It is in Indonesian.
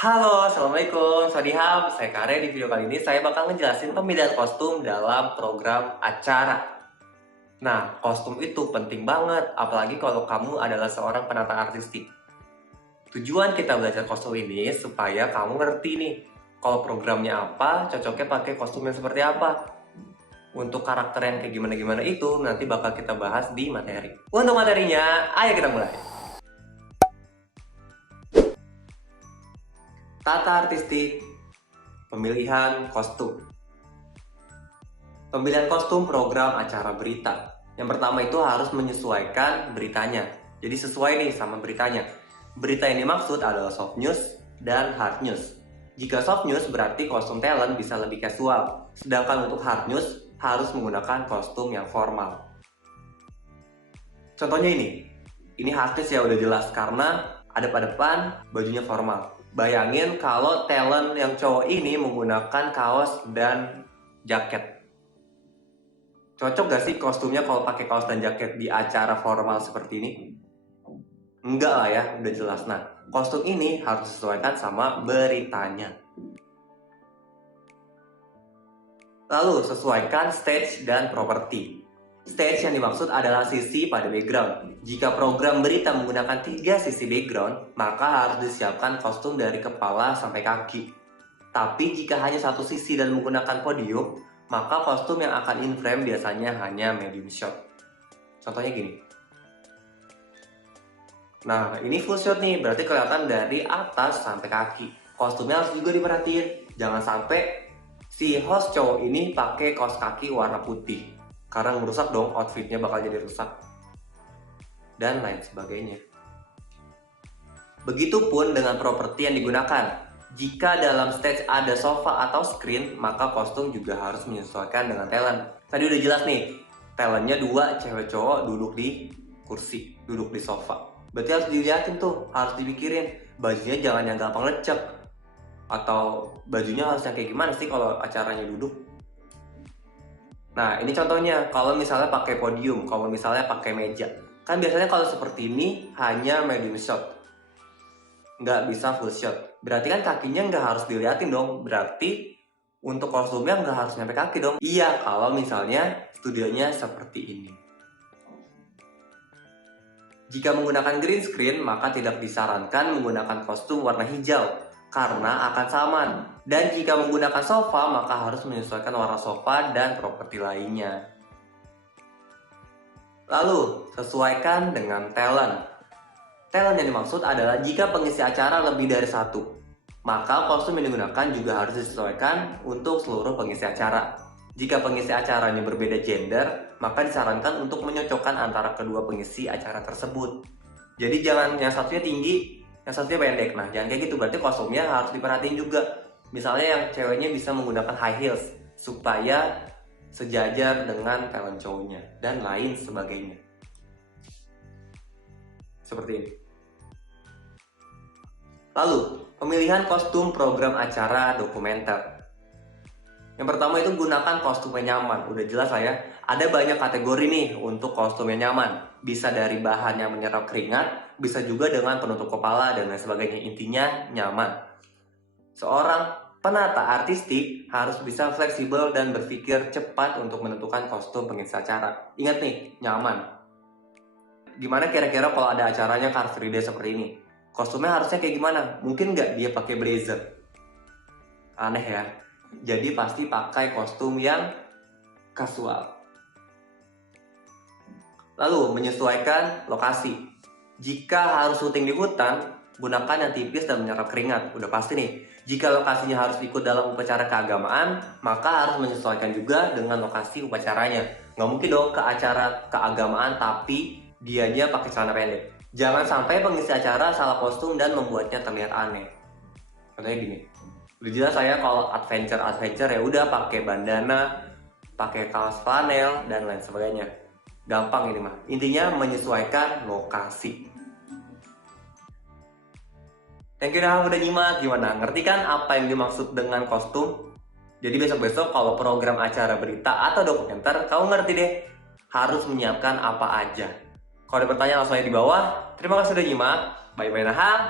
Halo, Assalamualaikum. Swadihab, saya Kare. Di video kali ini saya bakal ngejelasin pemilihan kostum dalam program acara. Nah, kostum itu penting banget, apalagi kalau kamu adalah seorang penata artistik. Tujuan kita belajar kostum ini supaya kamu ngerti nih, kalau programnya apa, cocoknya pakai kostum yang seperti apa. Untuk karakter yang kayak gimana-gimana itu nanti bakal kita bahas di materi. Untuk materinya, ayo kita mulai. Tata artistik, pemilihan kostum. Pemilihan kostum program acara berita. Yang pertama itu harus menyesuaikan beritanya. Jadi sesuai nih sama beritanya. Berita yang dimaksud adalah soft news dan hard news. Jika soft news berarti kostum talent bisa lebih casual. Sedangkan untuk hard news harus menggunakan kostum yang formal. Contohnya ini hard news ya udah jelas karena ada pada depan bajunya formal. Bayangin kalau talent yang cowok ini menggunakan kaos dan jaket. Cocok gak sih kostumnya kalau pakai kaos dan jaket di acara formal seperti ini? Enggak lah ya, udah jelas. Nah, kostum ini harus disesuaikan sama beritanya. Lalu, sesuaikan stage dan properti. Stage yang dimaksud adalah sisi pada background. Jika program berita menggunakan 3 sisi background, maka harus disiapkan kostum dari kepala sampai kaki. Tapi jika hanya satu sisi dan menggunakan podium, maka kostum yang akan in frame biasanya hanya medium shot. Contohnya gini. Nah, ini full shot nih, berarti kelihatan dari atas sampai kaki. Kostumnya harus juga diperhatiin. Jangan sampai si host cowok ini pakai kaos kaki warna putih. Karena merusak dong, outfitnya bakal jadi rusak. Dan lain sebagainya. Begitupun dengan properti yang digunakan. Jika dalam stage ada sofa atau screen, maka kostum juga harus menyesuaikan dengan talent. Tadi udah jelas nih, talentnya 2 cewek cowok duduk di kursi, duduk di sofa. Berarti harus dilihatin tuh, harus dipikirin. Bajunya jangan yang gampang lecek. Atau bajunya harus yang kayak gimana sih kalau acaranya duduk. Nah, ini contohnya, kalau misalnya pakai podium, kalau misalnya pakai meja. Kan biasanya kalau seperti ini hanya medium shot. Nggak bisa full shot. Berarti kan kakinya nggak harus diliatin dong. Berarti untuk kostumnya nggak harus nyampe kaki dong. Iya, kalau misalnya studionya seperti ini. Jika menggunakan green screen, maka tidak disarankan menggunakan kostum warna hijau karena akan samar. Dan jika menggunakan sofa, maka harus menyesuaikan warna sofa dan properti lainnya. Lalu, sesuaikan dengan talent. Talent yang dimaksud adalah jika pengisi acara lebih dari 1, maka kostum yang digunakan juga harus disesuaikan untuk seluruh pengisi acara. Jika pengisi acaranya berbeda gender, maka disarankan untuk menyocokkan antara kedua pengisi acara tersebut. Jadi jangan yang satunya tinggi, yang satunya pendek. Nah, jangan kayak gitu, berarti kostumnya harus diperhatiin juga. Misalnya yang ceweknya bisa menggunakan high heels supaya sejajar dengan talent cowoknya dan lain sebagainya. Seperti ini. Lalu, pemilihan kostum program acara dokumenter. Yang pertama itu gunakan kostum yang nyaman. Udah jelas lah ya. Ada banyak kategori nih untuk kostum yang nyaman. Bisa dari bahan yang menyerap keringat, bisa juga dengan penutup kepala dan lain sebagainya. Intinya nyaman. Seorang penata artistik harus bisa fleksibel dan berpikir cepat untuk menentukan kostum pengisi acara. Ingat nih, nyaman. Gimana kira-kira kalau ada acaranya Car Free Day seperti ini? Kostumnya harusnya kayak gimana? Mungkin nggak dia pakai blazer? Aneh ya. Jadi pasti pakai kostum yang kasual. Lalu menyesuaikan lokasi. Jika harus syuting di hutan, gunakan yang tipis dan menyerap keringat. Udah pasti nih. Jika lokasinya harus ikut dalam upacara keagamaan, maka harus menyesuaikan juga dengan lokasi upacaranya. Nggak mungkin dong ke acara keagamaan tapi dianya pakai celana pendek. Jangan sampai pengisi acara salah kostum dan membuatnya terlihat aneh. Contohnya gini. Udah jelas saya kalau adventure ya udah pakai bandana, pakai kaos flanel dan lain sebagainya. Gampang ini mah. Intinya menyesuaikan lokasi. Thank you udah nyimak. Gimana? Ngerti kan apa yang dimaksud dengan kostum? Jadi besok-besok kalau program acara berita atau dokumenter, kamu ngerti deh harus menyiapkan apa aja. Kalau ada pertanyaan langsung aja di bawah. Terima kasih sudah nyimak. Bye-bye nah.